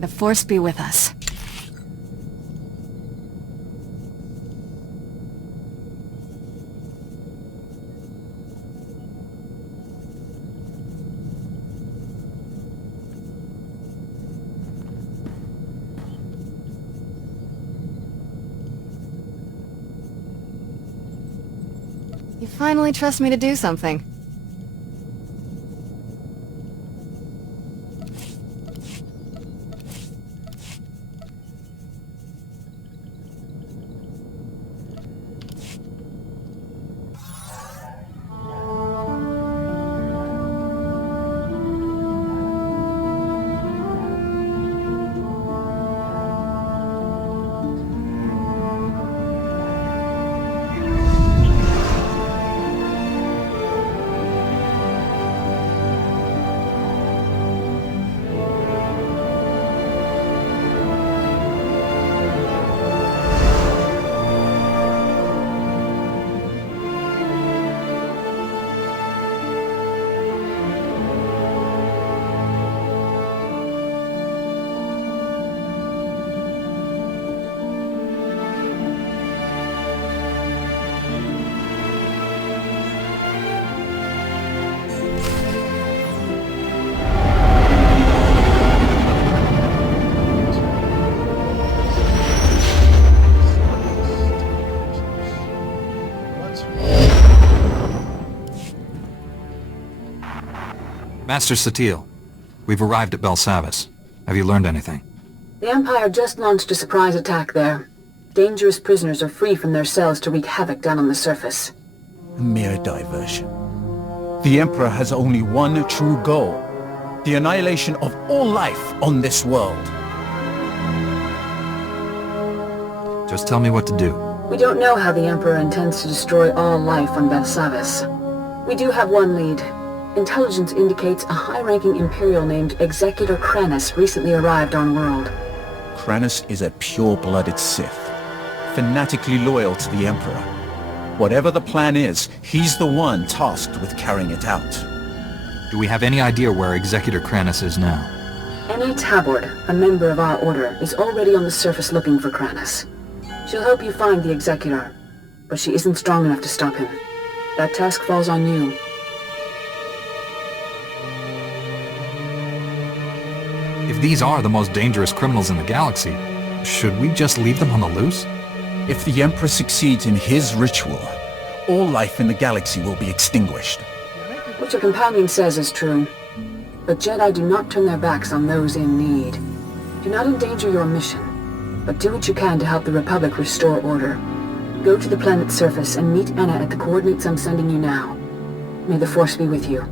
May the Force be with us. You finally trust me to do something. Master Satil, we've arrived at Belsavis. Have you learned anything? The Empire just launched a surprise attack there. Dangerous prisoners are free from their cells to wreak havoc down on the surface. A mere diversion. The Emperor has only one true goal: the annihilation of all life on this world. Just tell me what to do. We don't know how the Emperor intends to destroy all life on Belsavis. We do have one lead. Intelligence indicates a high-ranking Imperial named Executor Kranus recently arrived on world. Kranus is a pure-blooded Sith, fanatically loyal to the Emperor. Whatever the plan is, he's the one tasked with carrying it out. Do we have any idea where Executor Kranus is now? N.A. Tabord, a member of our order, is already on the surface looking for Kranus. She'll help you find the Executor, but she isn't strong enough to stop him. That task falls on you. If these are the most dangerous criminals in the galaxy, should we just leave them on the loose? If the Emperor succeeds in his ritual, all life in the galaxy will be extinguished. What your companion says is true. But Jedi do not turn their backs on those in need. Do not endanger your mission, but do what you can to help the Republic restore order. Go to the planet's surface and meet Anna at the coordinates I'm sending you now. May the Force be with you.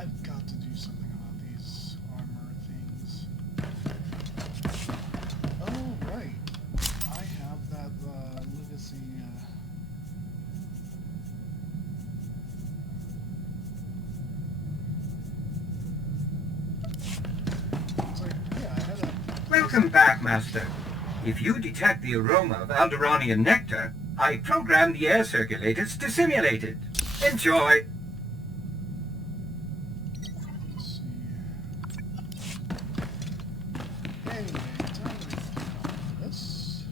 I've got to do something about these armor things. Oh, right. I have that legacy. It's like, yeah, I had a... Welcome back, Master. If you detect the aroma of Alderaanian nectar, I programmed the air circulators to simulate it. Enjoy! Let's see. Anyway, time to find this.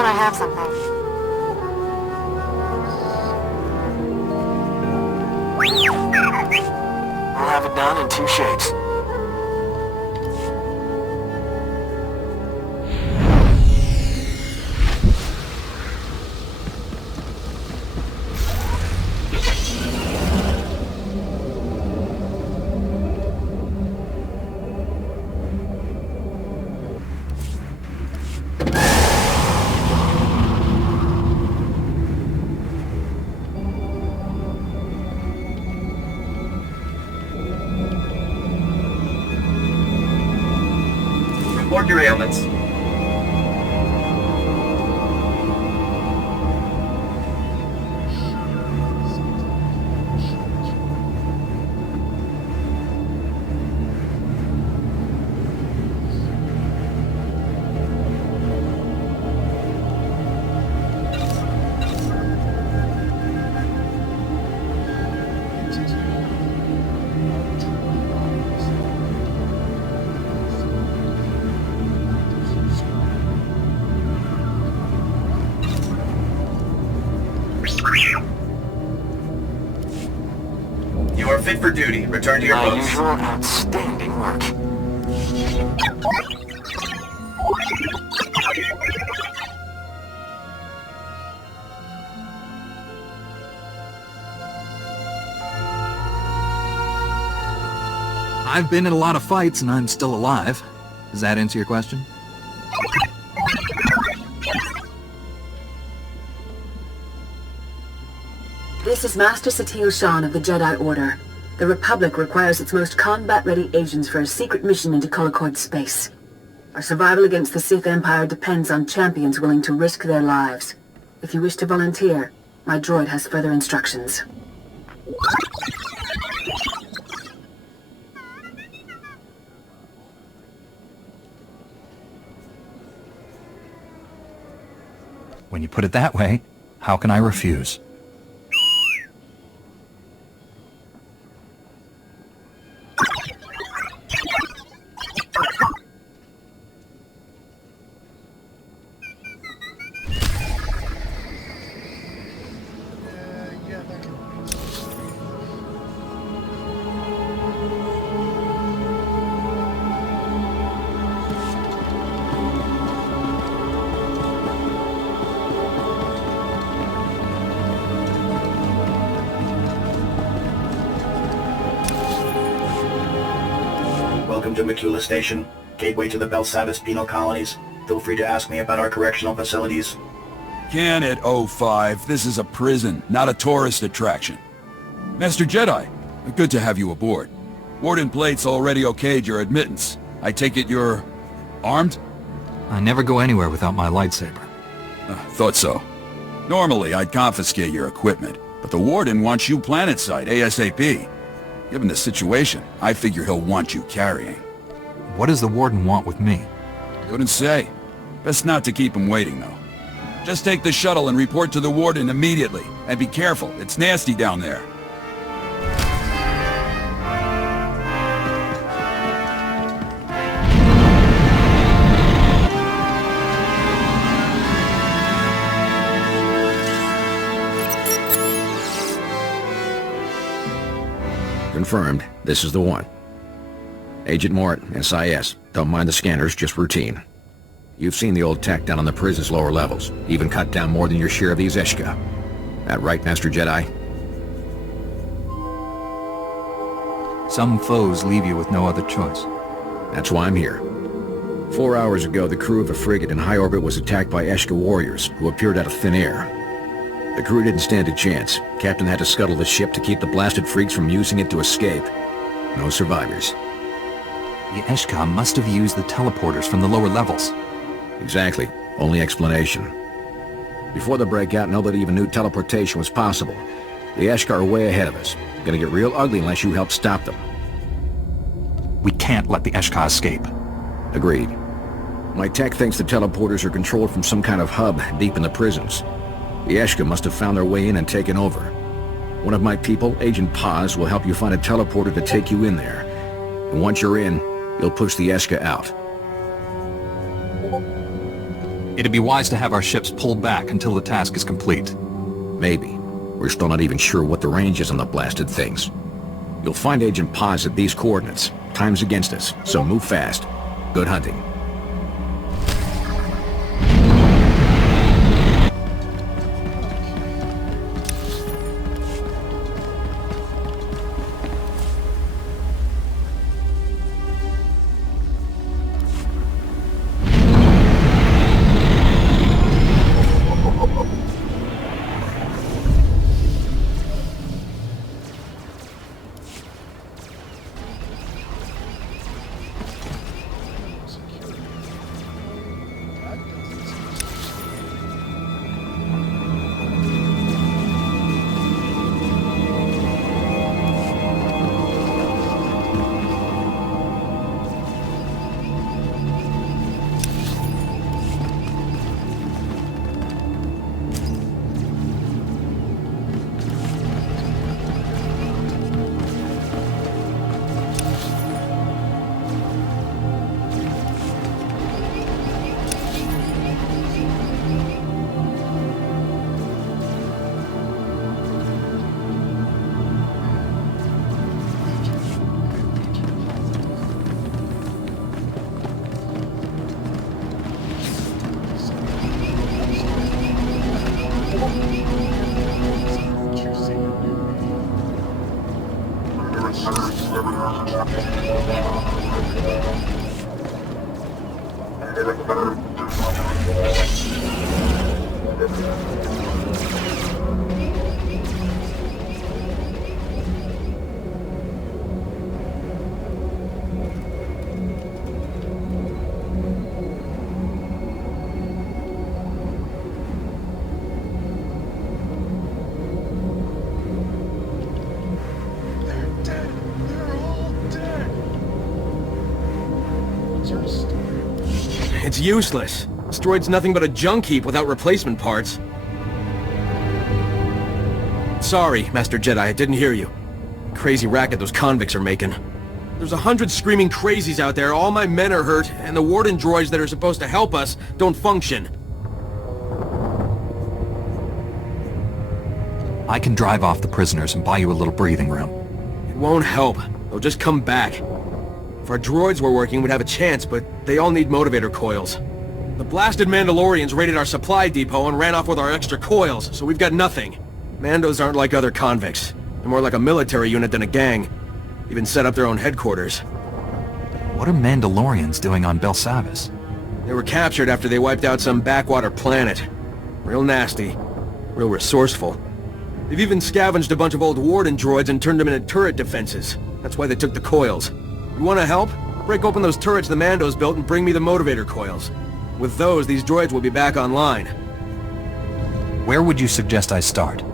when I have something. We'll have it done in 2 shakes. Report your ailments. You are fit for duty. Return to your My post. usual outstanding work. I've been in a lot of fights and I'm still alive. Does that answer your question? This is Master Satil Shan of the Jedi Order. The Republic requires its most combat-ready agents for a secret mission into Colicoid space. Our survival against the Sith Empire depends on champions willing to risk their lives. If you wish to volunteer, my droid has further instructions. When you put it that way, how can I refuse? Yeah, that can... Welcome to Makula Station, gateway to the Belsavis penal colonies. Feel free to ask me about our correctional facilities. Can it, 05? This is a prison, not a tourist attraction. Master Jedi, good to have you aboard. Warden Plate's already okayed your admittance. I take it you're... armed? I never go anywhere without my lightsaber. Thought so. Normally, I'd confiscate your equipment, but the Warden wants you planetside ASAP. Given the situation, I figure he'll want you carrying. What does the Warden want with me? Couldn't say. Best not to keep him waiting, though. Just take the shuttle and report to the Warden immediately. And be careful, it's nasty down there. Confirmed. This is the one. Agent Mort, SIS. Don't mind the scanners, just routine. You've seen the old tech down on the prison's lower levels. Even cut down more than your share of these Eshka. That right, Master Jedi? Some foes leave you with no other choice. That's why I'm here. 4 hours ago, the crew of a frigate in high orbit was attacked by Eshka warriors, who appeared out of thin air. The crew didn't stand a chance. Captain had to scuttle the ship to keep the blasted freaks from using it to escape. No survivors. The Eshka must have used the teleporters from the lower levels. Exactly. Only explanation. Before the breakout, nobody even knew teleportation was possible. The Eshka are way ahead of us. Gonna get real ugly unless you help stop them. We can't let the Eshka escape. Agreed. My tech thinks the teleporters are controlled from some kind of hub deep in the prisons. The Eshka must have found their way in and taken over. One of my people, Agent Paz, will help you find a teleporter to take you in there. And once you're in, you'll push the Eshka out. It'd be wise to have our ships pulled back until the task is complete. Maybe. We're still not even sure what the range is on the blasted things. You'll find Agent Paz at these coordinates. Time's against us, so move fast. Good hunting. It's useless. This droid's nothing but a junk heap without replacement parts. Sorry, Master Jedi, I didn't hear you. Crazy racket those convicts are making. There's 100 screaming crazies out there, all my men are hurt, and the warden droids that are supposed to help us don't function. I can drive off the prisoners and buy you a little breathing room. It won't help. They'll just come back. If our droids were working, we'd have a chance, but they all need motivator coils. The blasted Mandalorians raided our supply depot and ran off with our extra coils, so we've got nothing. Mandos aren't like other convicts. They're more like a military unit than a gang. Even set up their own headquarters. What are Mandalorians doing on Belsavis? They were captured after they wiped out some backwater planet. Real nasty. Real resourceful. They've even scavenged a bunch of old warden droids and turned them into turret defenses. That's why they took the coils. You wanna help? Break open those turrets the Mandos built and bring me the motivator coils. With those, these droids will be back online. Where would you suggest I start?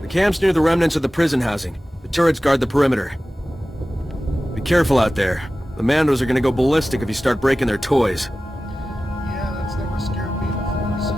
The camp's near the remnants of the prison housing. The turrets guard the perimeter. Be careful out there. The Mandos are gonna go ballistic if you start breaking their toys. Yeah, that's never scared me before, so...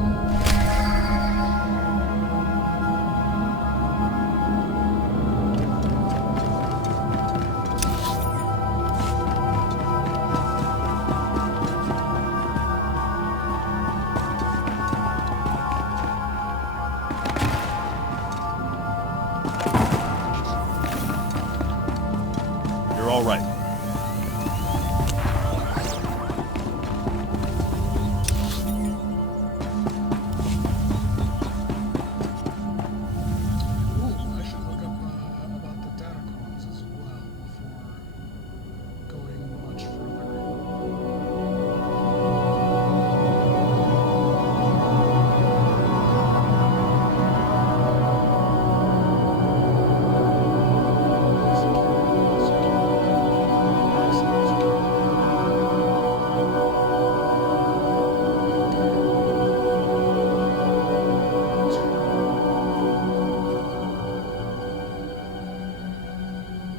You're all right. Ooh, I should look up about the data codes as well before going much further.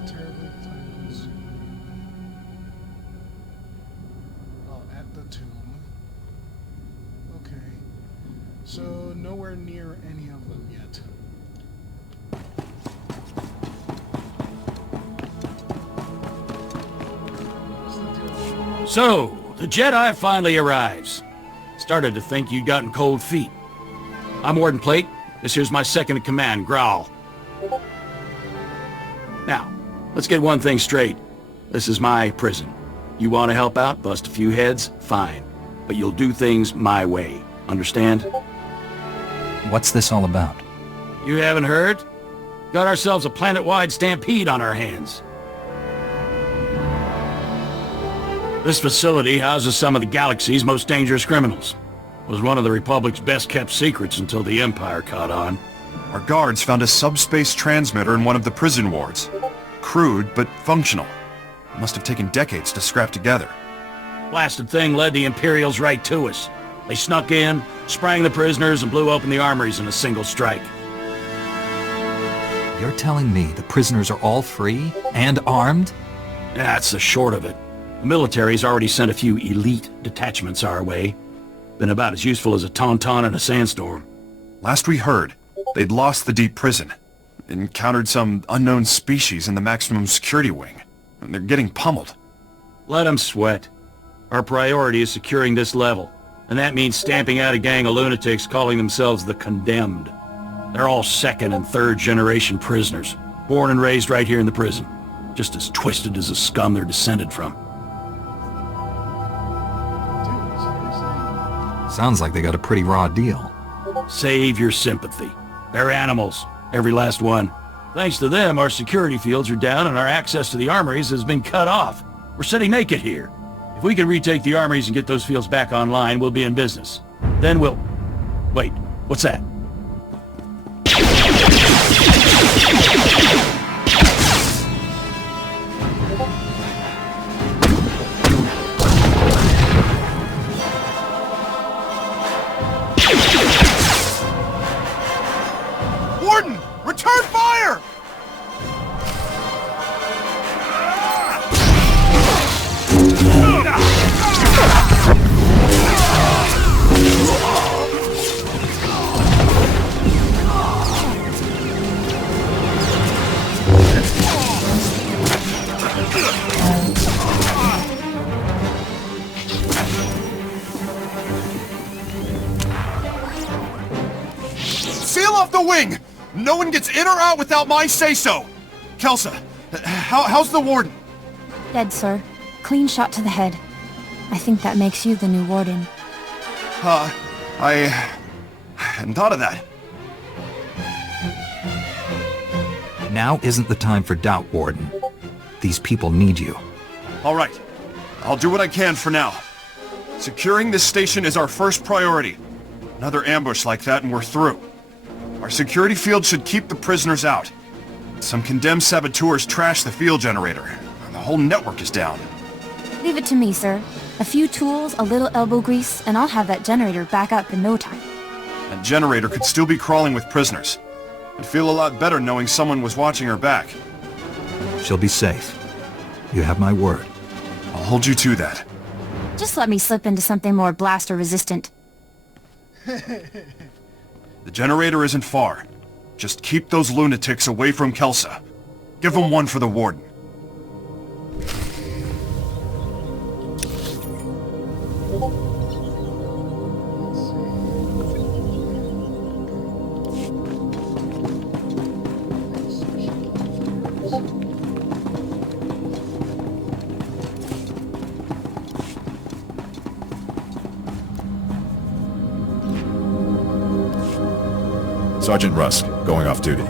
Terribly time-consuming. Oh, at the tomb. Okay. So, nowhere near any of them yet. So, the Jedi finally arrives. Started to think you'd gotten cold feet. I'm Warden Plate. This here's my second-in-command, Growl. Now, let's get one thing straight. This is my prison. You want to help out, bust a few heads, fine. But you'll do things my way. Understand? What's this all about? You haven't heard? Got ourselves a planet-wide stampede on our hands. This facility houses some of the galaxy's most dangerous criminals. Was one of the Republic's best-kept secrets until the Empire caught on. Our guards found a subspace transmitter in one of the prison wards. Crude, but functional. It must have taken decades to scrap together. Blasted thing led the Imperials right to us. They snuck in, sprang the prisoners, and blew open the armories in a single strike. You're telling me the prisoners are all free and armed? That's the short of it. The military's already sent a few elite detachments our way. Been about as useful as a tauntaun in a sandstorm. Last we heard, they'd lost the deep prison. Encountered some unknown species in the maximum security wing. And they're getting pummeled. Let them sweat. Our priority is securing this level. And that means stamping out a gang of lunatics calling themselves the Condemned. They're all second and third generation prisoners. Born and raised right here in the prison. Just as twisted as the scum they're descended from. Sounds like they got a pretty raw deal. Save your sympathy. They're animals. Every last one. Thanks to them, our security fields are down and our access to the armories has been cut off. We're sitting naked here. If we can retake the armories and get those fields back online, we'll be in business. Then we'll... Wait, what's that? Warden! Return fire! Seal off the wing! No one gets in or out without my say-so! Kelsa, how's the warden? Dead, sir. Clean shot to the head. I think that makes you the new warden. I hadn't thought of that. Now isn't the time for doubt, Warden. These people need you. All right. I'll do what I can for now. Securing this station is our first priority. Another ambush like that and we're through. Our security field should keep the prisoners out. Some condemned saboteurs trashed the field generator. The whole network is down. Leave it to me, sir. A few tools, a little elbow grease, and I'll have that generator back up in no time. That generator could still be crawling with prisoners. I'd feel a lot better knowing someone was watching her back. She'll be safe. You have my word. I'll hold you to that. Just let me slip into something more blaster-resistant. The generator isn't far. Just keep those lunatics away from Kelsa. Give them one for the warden. Sergeant Rusk, going off duty.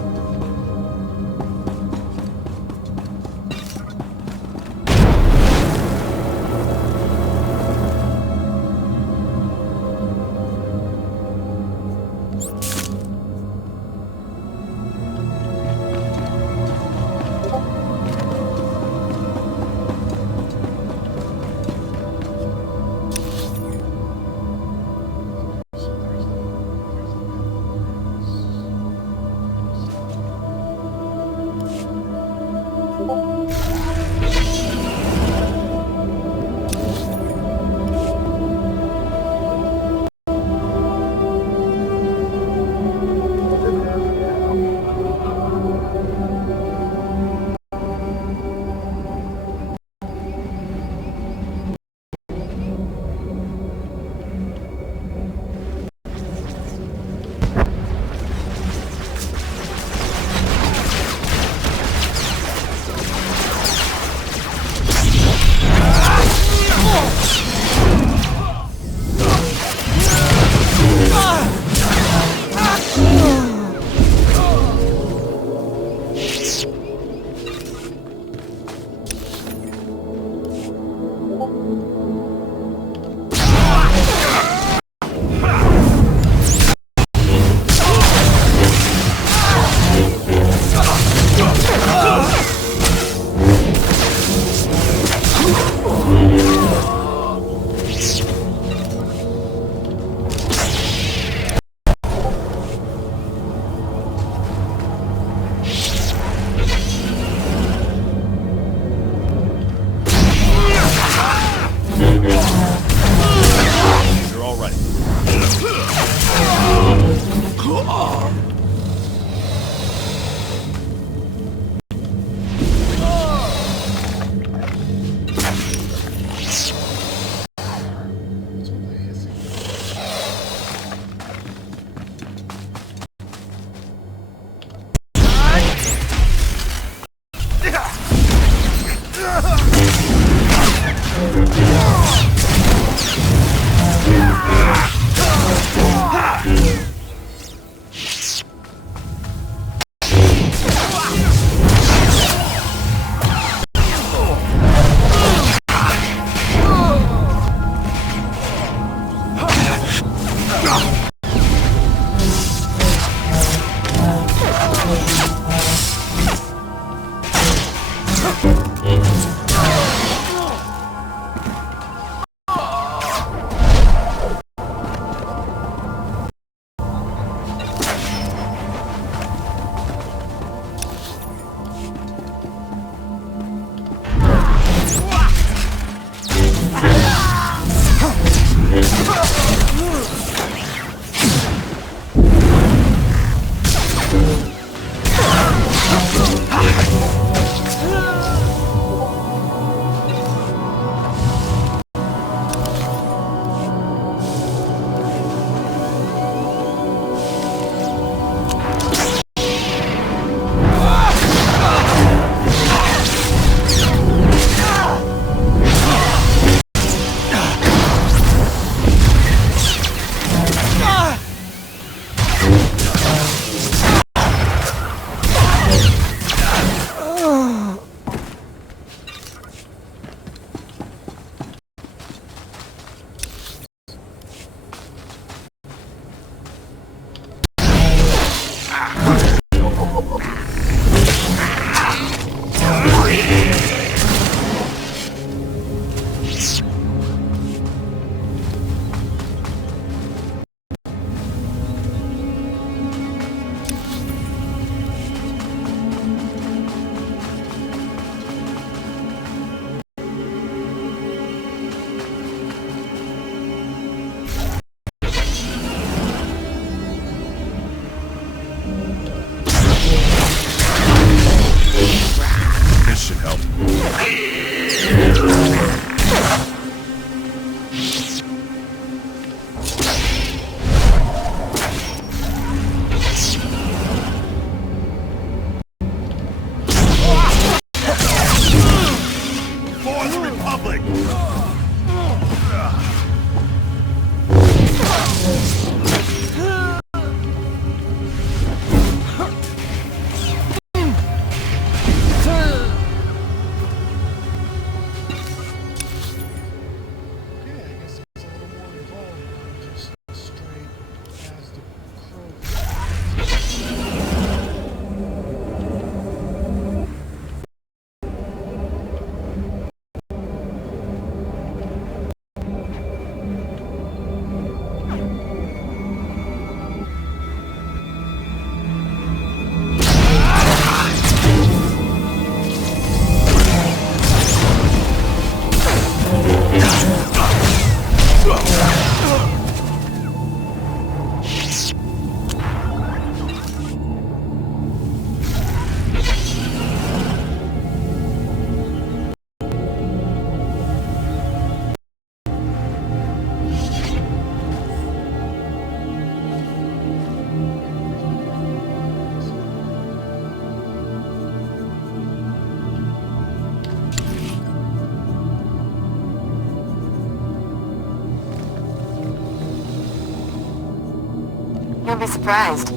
Don't be surprised.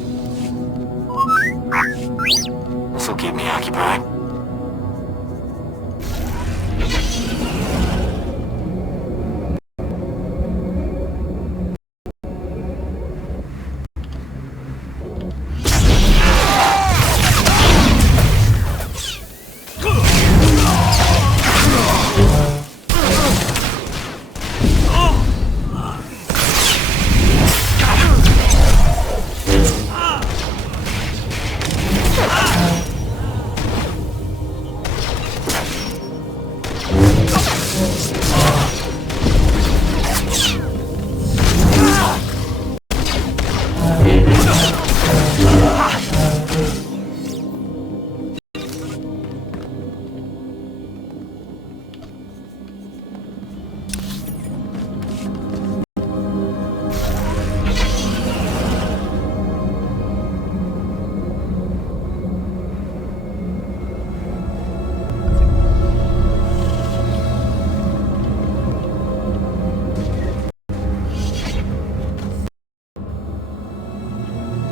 This'll keep me occupied.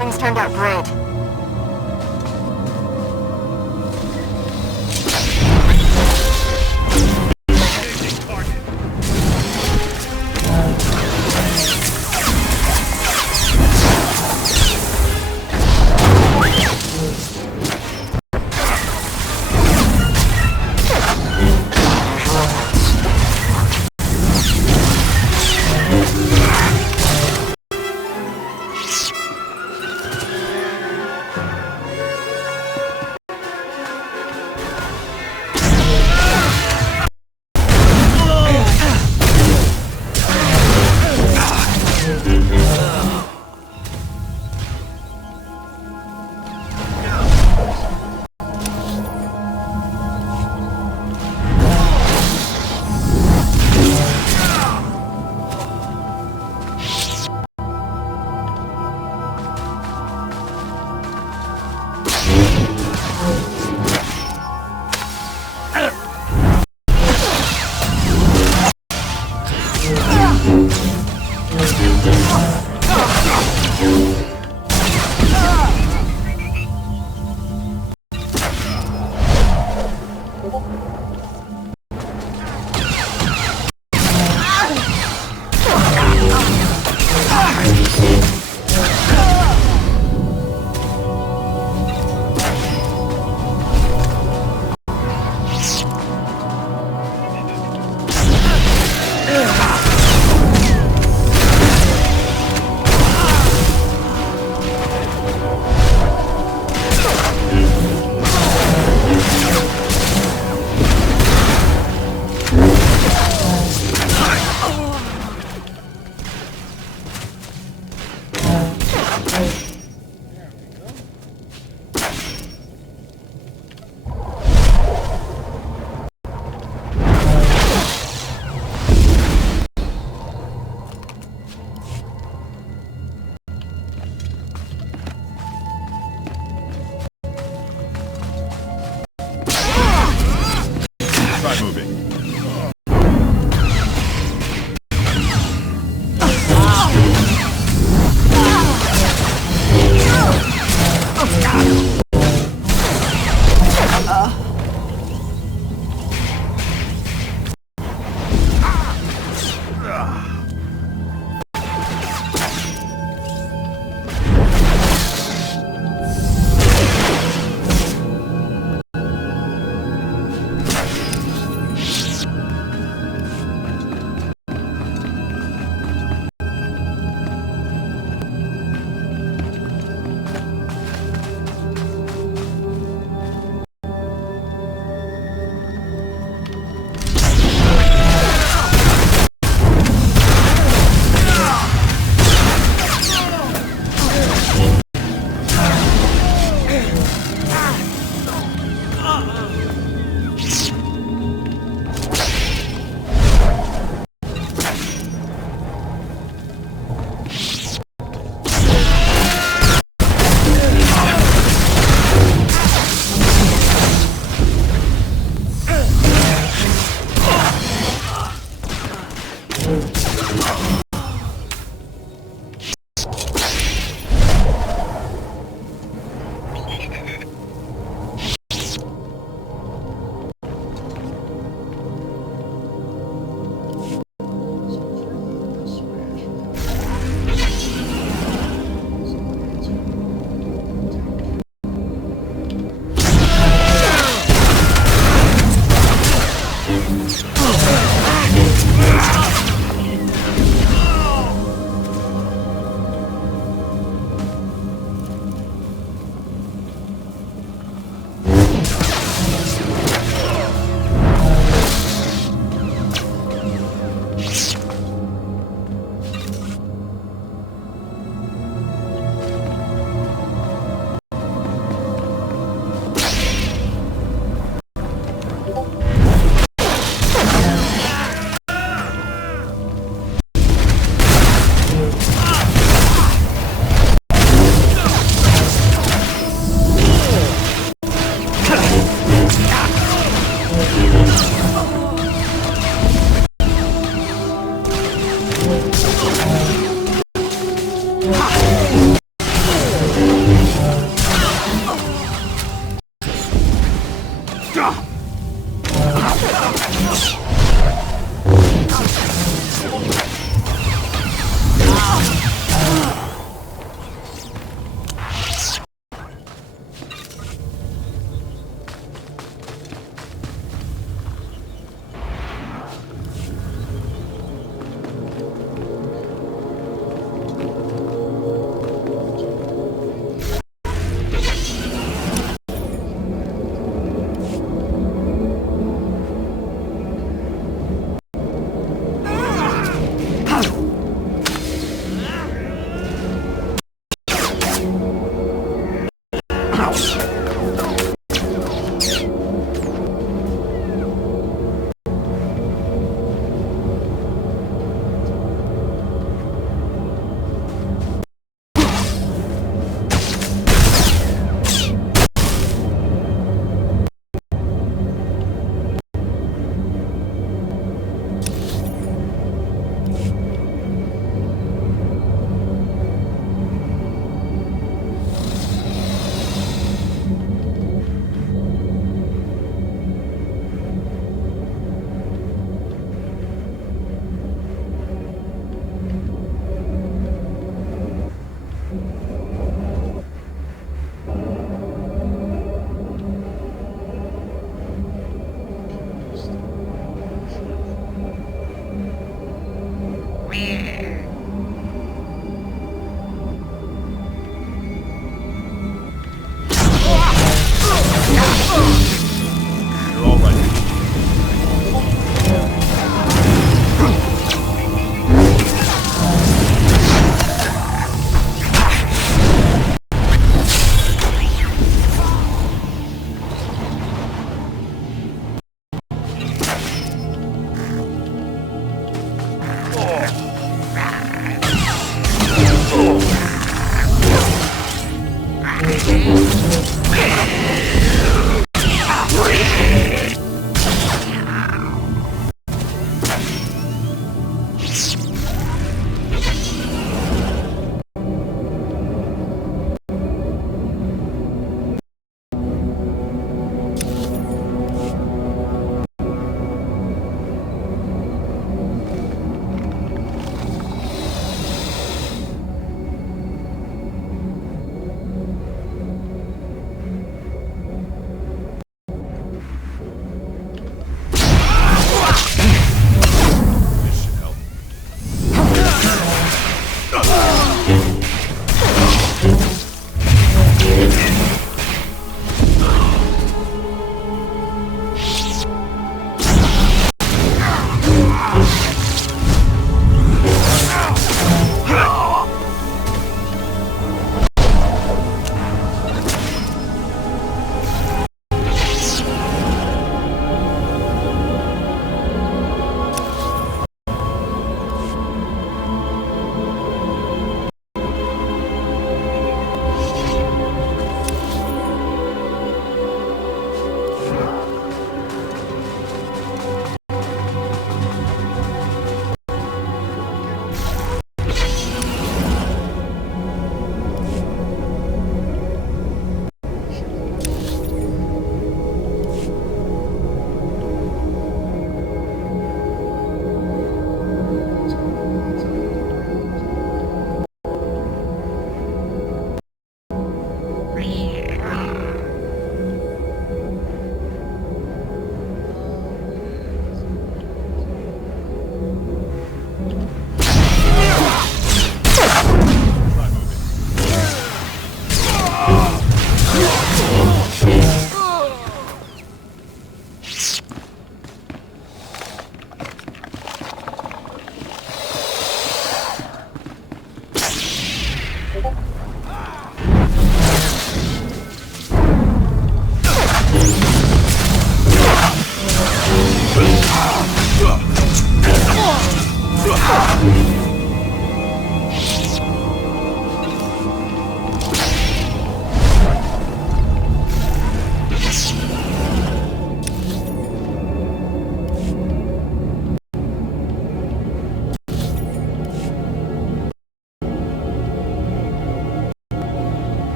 Things turned out great.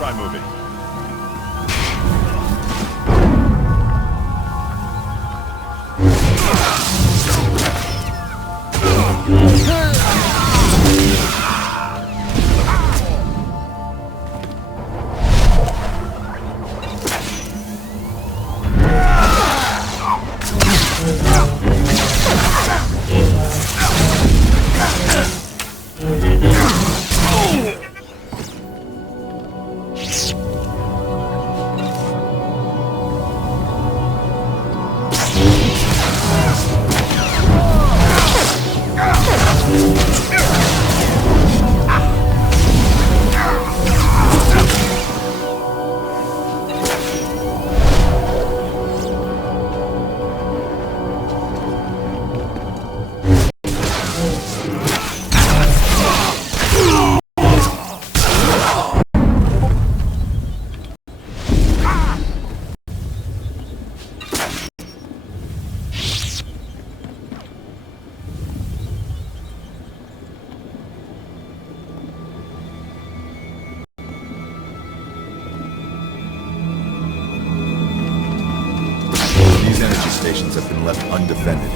Try moving. These energy stations have been left undefended.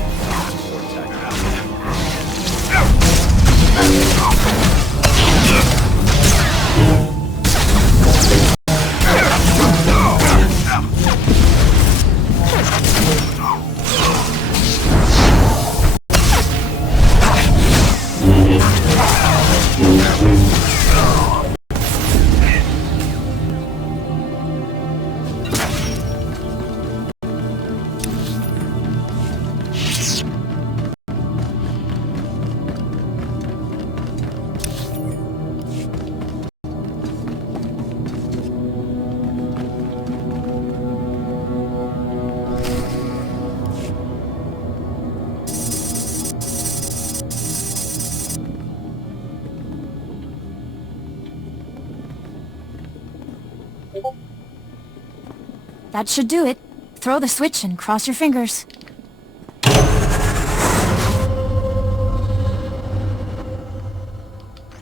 That should do it. Throw the switch and cross your fingers.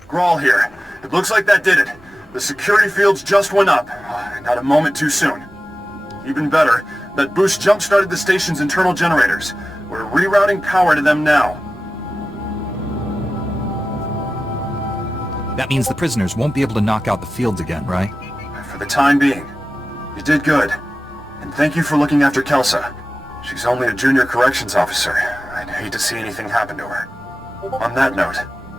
Grawl here. It looks like that did it. The security fields just went up. Not a moment too soon. Even better, that boost jump-started the station's internal generators. We're rerouting power to them now. That means the prisoners won't be able to knock out the fields again, right? For the time being. You did good. And thank you for looking after Kelsa. She's only a junior corrections officer. I'd hate to see anything happen to her. On that note,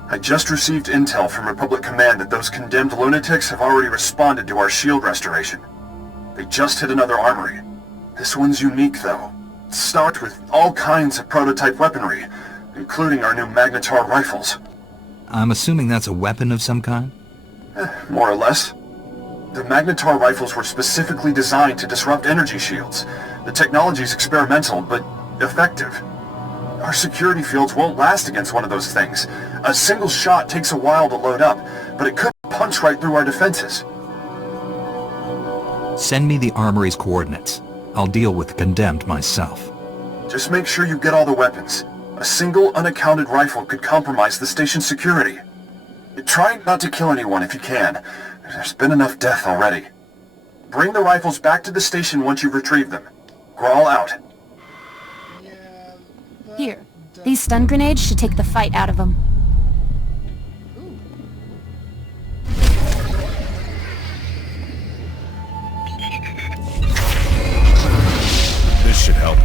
I just received intel from Republic Command that those condemned lunatics have already responded to our shield restoration. They just hit another armory. This one's unique, though. It's stocked with all kinds of prototype weaponry, including our new Magnetar rifles. I'm assuming that's a weapon of some kind? More or less. The Magnetar rifles were specifically designed to disrupt energy shields. The technology's experimental, but effective. Our security fields won't last against one of those things. A single shot takes a while to load up, but it could punch right through our defenses. Send me the armory's coordinates. I'll deal with the condemned myself. Just make sure you get all the weapons. A single unaccounted rifle could compromise the station's security. Try not to kill anyone if you can. There's been enough death already. Bring the rifles back to the station once you've retrieved them. Crawl out. Here. These stun grenades should take the fight out of them. This should help.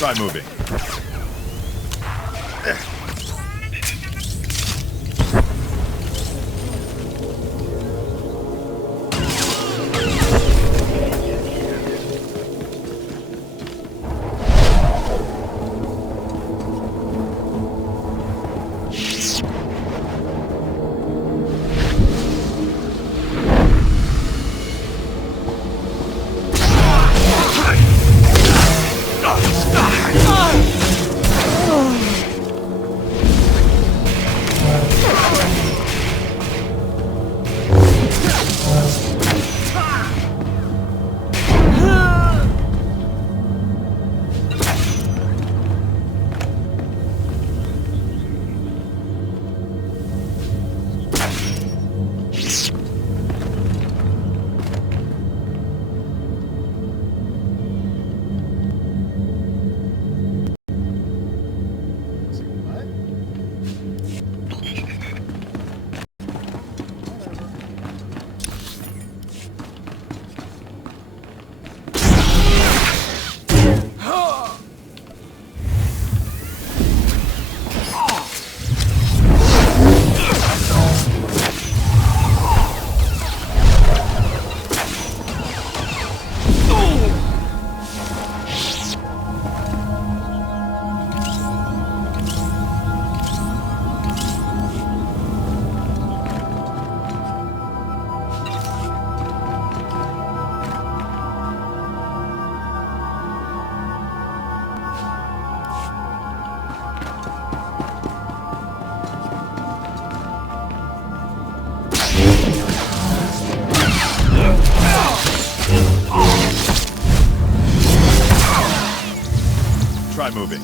Try moving. Try moving.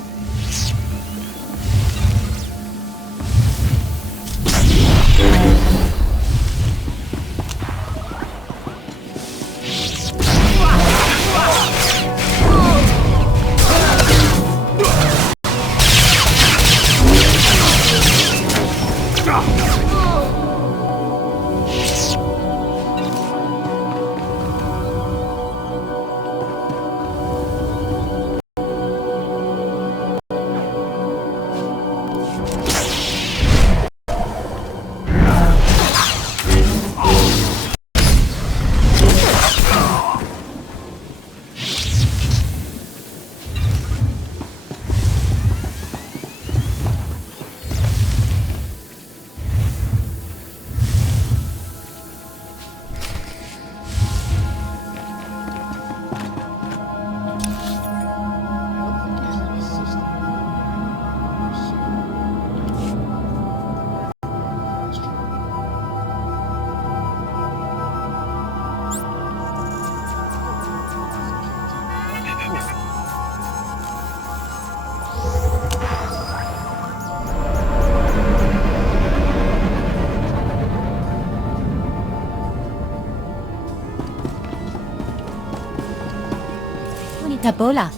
Tabola.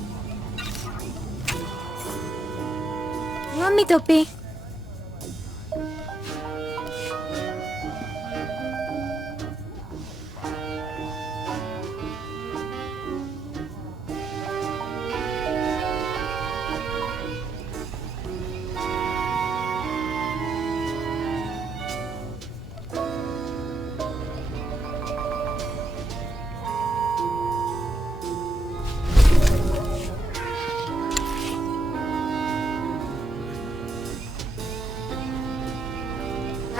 You want me, Topi?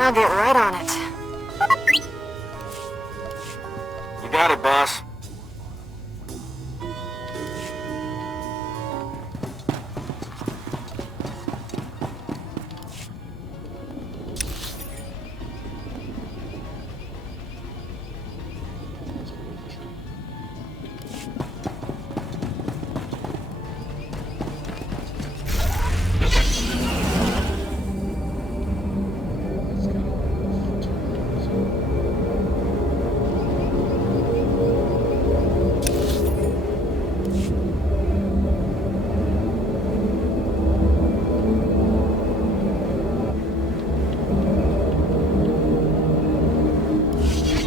I'll get right on it. You got it, boss.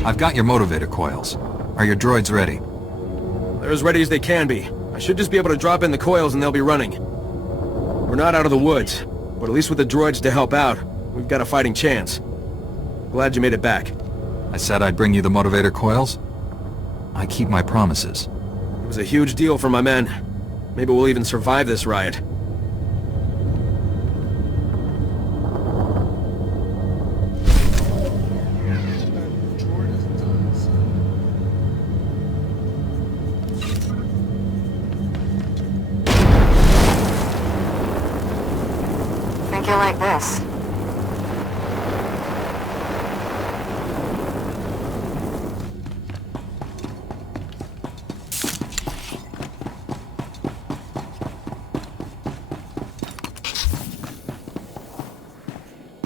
I've got your motivator coils. Are your droids ready? They're as ready as they can be. I should just be able to drop in the coils and they'll be running. We're not out of the woods, but at least with the droids to help out, we've got a fighting chance. Glad you made it back. I said I'd bring you the motivator coils. I keep my promises. It was a huge deal for my men. Maybe we'll even survive this riot. Think you like this?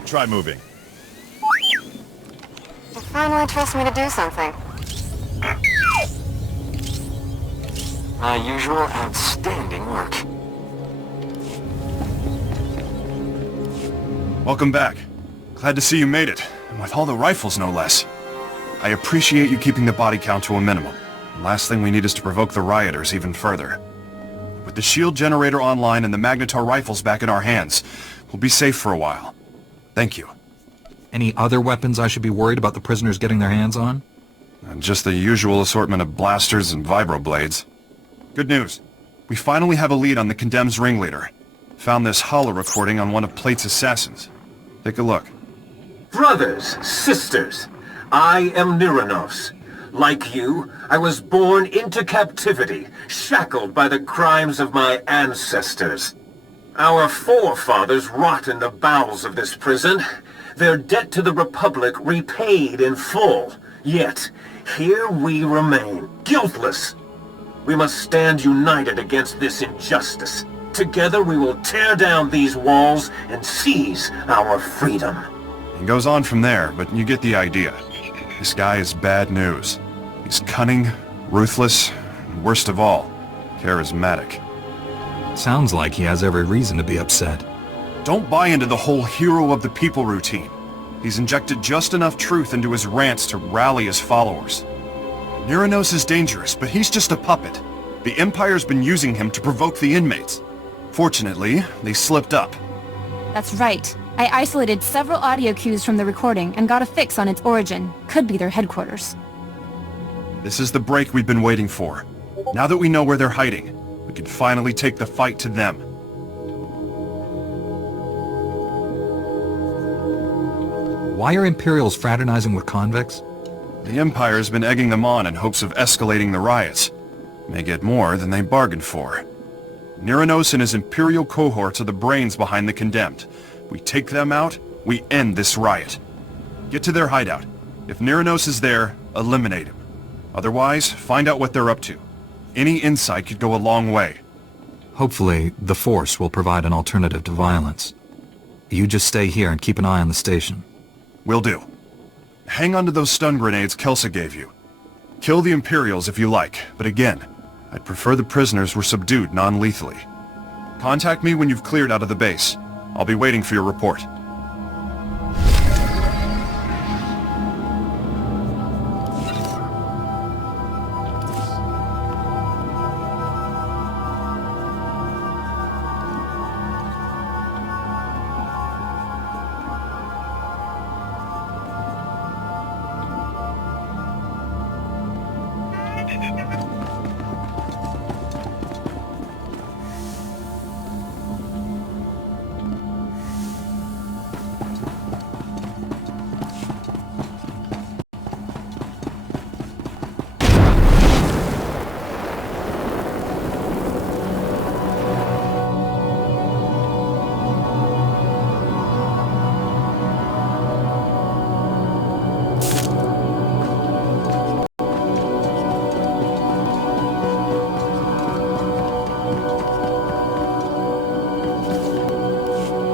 Try moving. You finally trust me to do something. My usual outstanding work. Welcome back. Glad to see you made it, and with all the rifles no less. I appreciate you keeping the body count to a minimum. The last thing we need is to provoke the rioters even further. With the shield generator online and the Magnetar rifles back in our hands, we'll be safe for a while. Thank you. Any other weapons I should be worried about the prisoners getting their hands on? Just the usual assortment of blasters and vibroblades. Good news. We finally have a lead on the Condemned's ringleader. Found this holo recording on one of Plate's assassins. Take a look. Brothers, sisters, I am Niranos. Like you, I was born into captivity, shackled by the crimes of my ancestors. Our forefathers rot in the bowels of this prison, their debt to the Republic repaid in full. Yet, here we remain, guiltless. We must stand united against this injustice. Together we will tear down these walls and seize our freedom. It goes on from there, but you get the idea. This guy is bad news. He's cunning, ruthless, and worst of all, charismatic. Sounds like he has every reason to be upset. Don't buy into the whole hero of the people routine. He's injected just enough truth into his rants to rally his followers. Niranos is dangerous, but he's just a puppet. The Empire's been using him to provoke the inmates. Fortunately, they slipped up. That's right. I isolated several audio cues from the recording and got a fix on its origin. Could be their headquarters. This is the break we've been waiting for. Now that we know where they're hiding, we can finally take the fight to them. Why are Imperials fraternizing with convicts? The Empire's been egging them on in hopes of escalating the riots. May get more than they bargained for. Niranos and his Imperial cohorts are the brains behind the Condemned. We take them out, we end this riot. Get to their hideout. If Niranos is there, eliminate him. Otherwise, find out what they're up to. Any insight could go a long way. Hopefully, the Force will provide an alternative to violence. You just stay here and keep an eye on the station. Will do. Hang on to those stun grenades Kelsa gave you. Kill the Imperials if you like, but again, I'd prefer the prisoners were subdued non-lethally. Contact me when you've cleared out of the base. I'll be waiting for your report.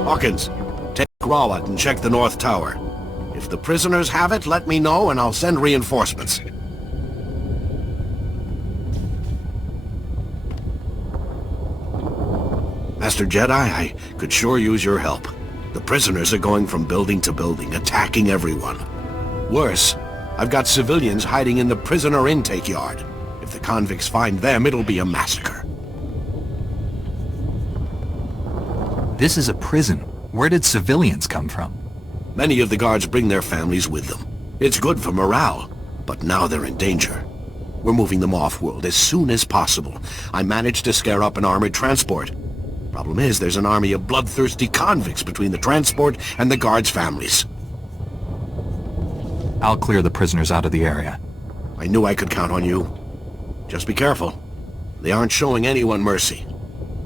Hawkins, take Rawat and check the North Tower. If the prisoners have it, let me know and I'll send reinforcements. Master Jedi, I could sure use your help. The prisoners are going from building to building, attacking everyone. Worse, I've got civilians hiding in the prisoner intake yard. If the convicts find them, it'll be a massacre. This is a prison. Where did civilians come from? Many of the guards bring their families with them. It's good for morale, but now they're in danger. We're moving them off-world as soon as possible. I managed to scare up an armored transport. Problem is, there's an army of bloodthirsty convicts between the transport and the guards' families. I'll clear the prisoners out of the area. I knew I could count on you. Just be careful. They aren't showing anyone mercy.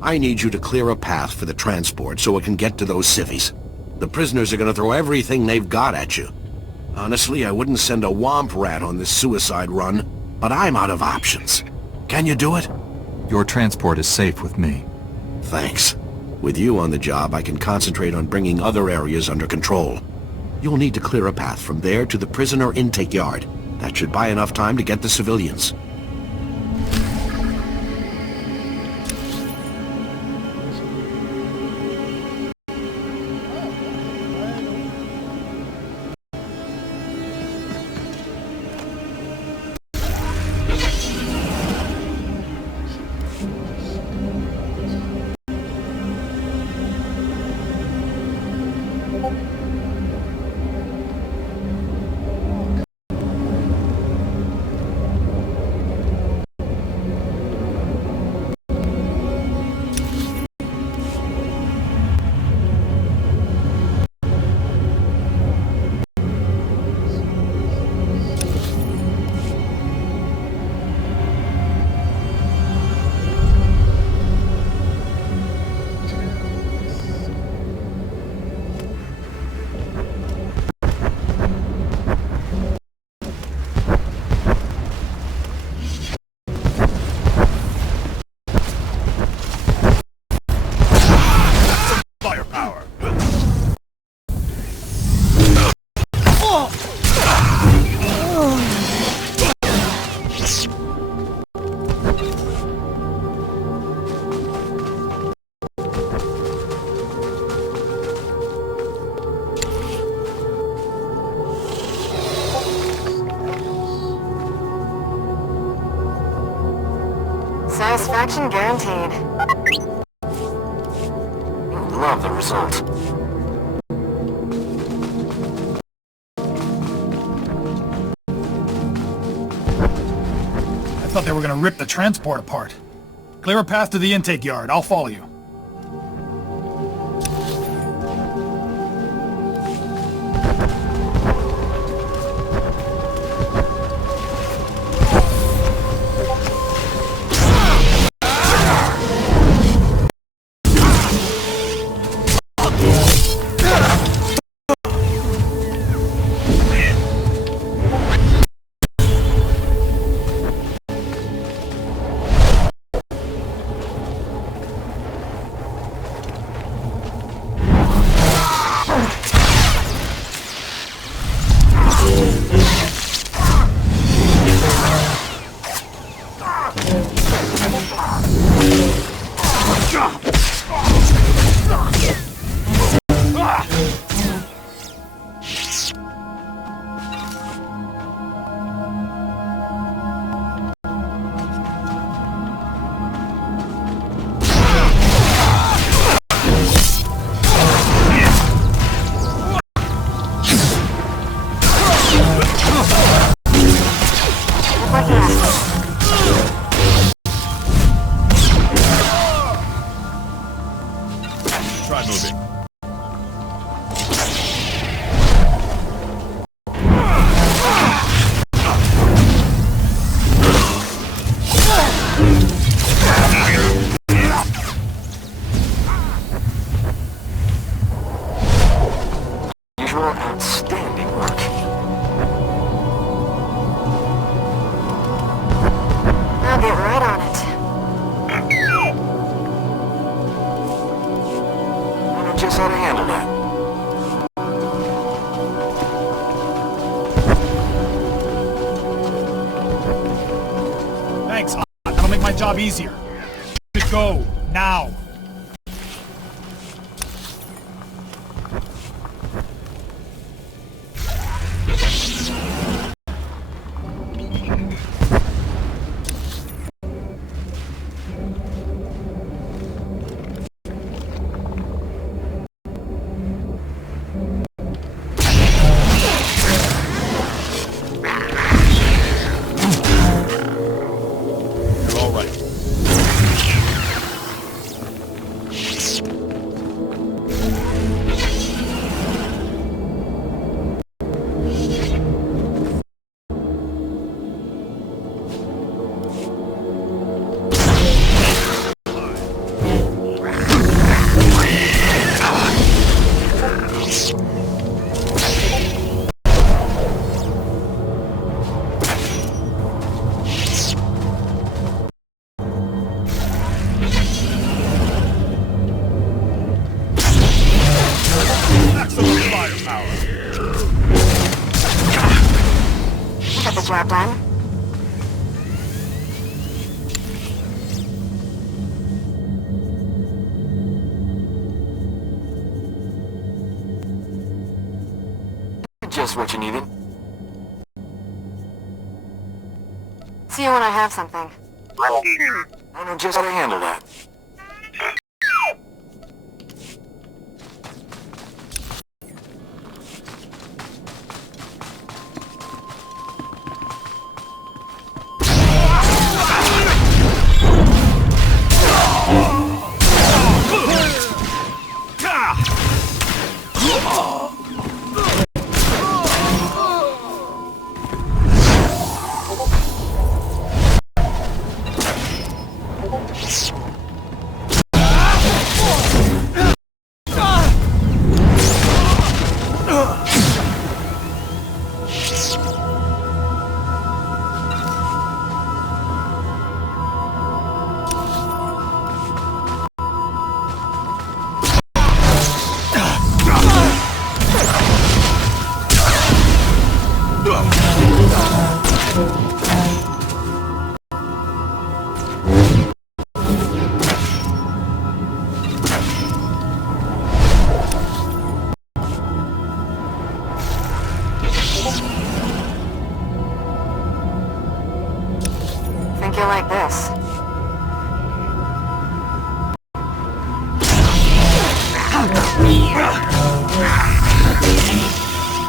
I need you to clear a path for the transport so it can get to those civvies. The prisoners are gonna throw everything they've got at you. Honestly, I wouldn't send a womp rat on this suicide run, but I'm out of options. Can you do it? Your transport is safe with me. Thanks. With you on the job, I can concentrate on bringing other areas under control. You'll need to clear a path from there to the prisoner intake yard. That should buy enough time to get the civilians. Satisfaction guaranteed. Love the result. I thought they were gonna rip the transport apart. Clear a path to the intake yard. I'll follow you. job easier. Just go, now. Job done. Just what you needed. See you when I have something. I know just how to handle that. Think you like this?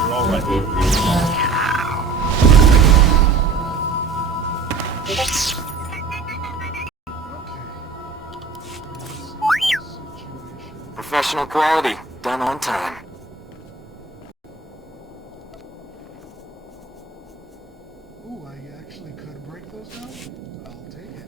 You're all right. Professional quality, done on time. Ooh, I actually could break those down. I'll take it.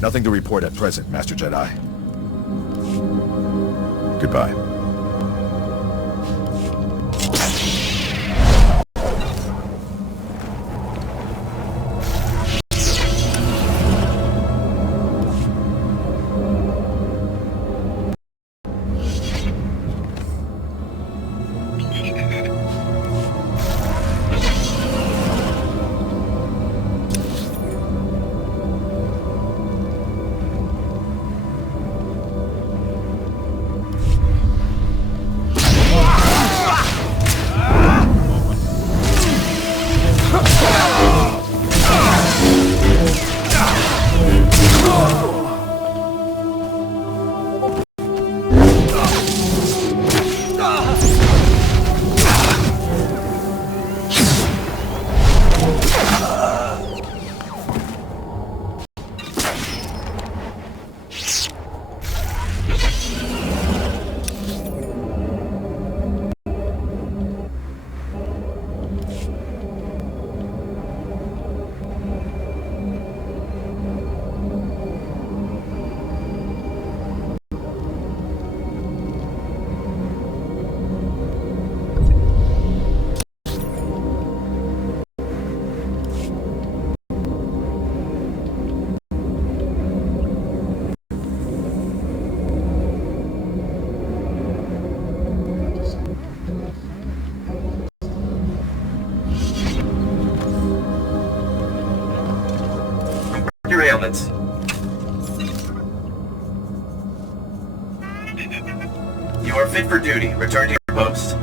Nothing to report at present, Master Jedi. Goodbye. your ailments. You are fit for duty. Return to your post.